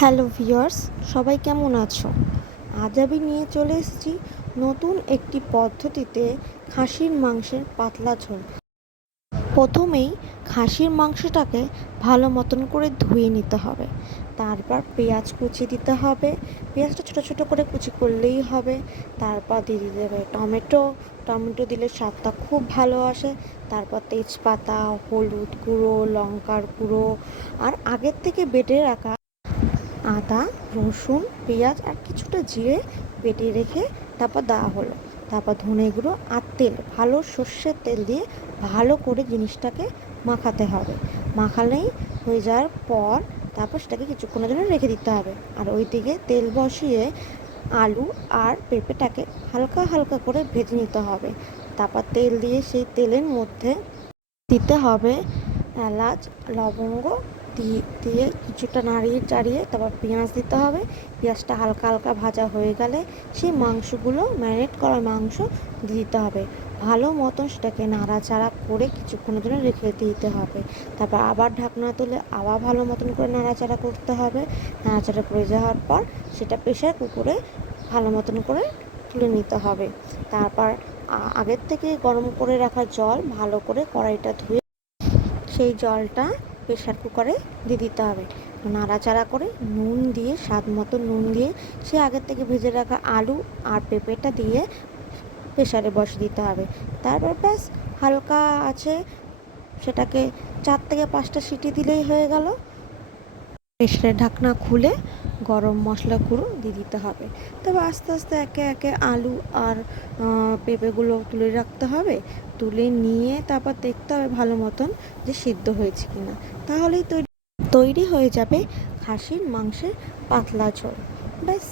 Hello viewers, সবাই কেমন আছো? আজ আমি নিয়ে চলে এসেছি নতুন একটি পদ্ধতিতে খাসির মাংসের পাতলা ঝোল। প্রথমেই খাসির মাংসটাকে ভালো মতন করে ধুয়ে নিতে হবে। তারপর পেঁয়াজ কুচি দিতে হবে। পেঁয়াজটা ছোটো ছোটো করে কুচি করলেই হবে। তারপর দিয়ে দিতে হবে টমেটো। টমেটো দিলে স্বাদটা খুব ভালো আসে। তারপর তেজপাতা, হলুদ গুঁড়ো, লঙ্কার গুঁড়ো। আর আগের থেকে বেটে রাখা আদা, রসুন, পেঁয়াজ আর কিছুটা জিরে বেটে রেখে তারপর দেওয়া হলো। তারপর ধনে গুঁড়ো আর তেল, ভালো সর্ষের তেল দিয়ে ভালো করে জিনিসটাকে মাখাতে হবে। মাখালেই হয়ে যাওয়ার পর তারপর সেটাকে কিছুক্ষণের জন্য রেখে দিতে হবে। আর ওইদিকে তেল বসিয়ে আলু আর পেঁপেটাকে হালকা হালকা করে ভেজে নিতে হবে। তারপর তেল দিয়ে সেই তেলের মধ্যে দিতে হবে এলাচ, লবঙ্গ দিয়ে কিছুটা নাড়িয়ে চাড়িয়ে তারপর পেঁয়াজ দিতে হবে। পেঁয়াজটা হালকা হালকা ভাজা হয়ে গেলে সেই মাংসগুলো ম্যারিনেট করা মাংস দিয়ে দিতে হবে। ভালো মতন সেটাকে নাড়াচাড়া করে কিছুক্ষণের জন্য রেখে দিতে হবে। তারপর আবার ঢাকনা তুলে আবার ভালো মতন করে নাড়াচাড়া করতে হবে। নাড়াচাড়া করে যাওয়ার পর সেটা প্রেশার কুকুরে ভালো মতন করে তুলে নিতে হবে। তারপর আগের থেকে গরম করে রাখা জল ভালো করে কড়াইটা ধুয়ে সেই জলটা প্রেশার কুকারে দিয়ে দিতে হবে। নাড়াচাড়া করে নুন দিয়ে, স্বাদ মতো নুন দিয়ে, সে আগের থেকে ভেজে রাখা আলু আর পেঁপেটা দিয়ে প্রেশারে বসে দিতে হবে। তারপর ব্যাস, হালকা আছে, সেটাকে চার থেকে পাঁচটা সিটি দিলেই হয়ে গেল। প্রেশারের ঢাকনা খুলে গরম মশলা গুঁড়ো দিয়ে দিতে হবে। তবে আস্তে আস্তে একে একে আলু আর পেঁপেগুলো তুলে রাখতে হবে। তুলে নিয়ে তারপর দেখতে হবে ভালো মতন যে সিদ্ধ হয়েছে কিনা। তাহলেই তৈরি তৈরি হয়ে যাবে খাসির মাংসের পাতলা ঝোল। ব্যাস।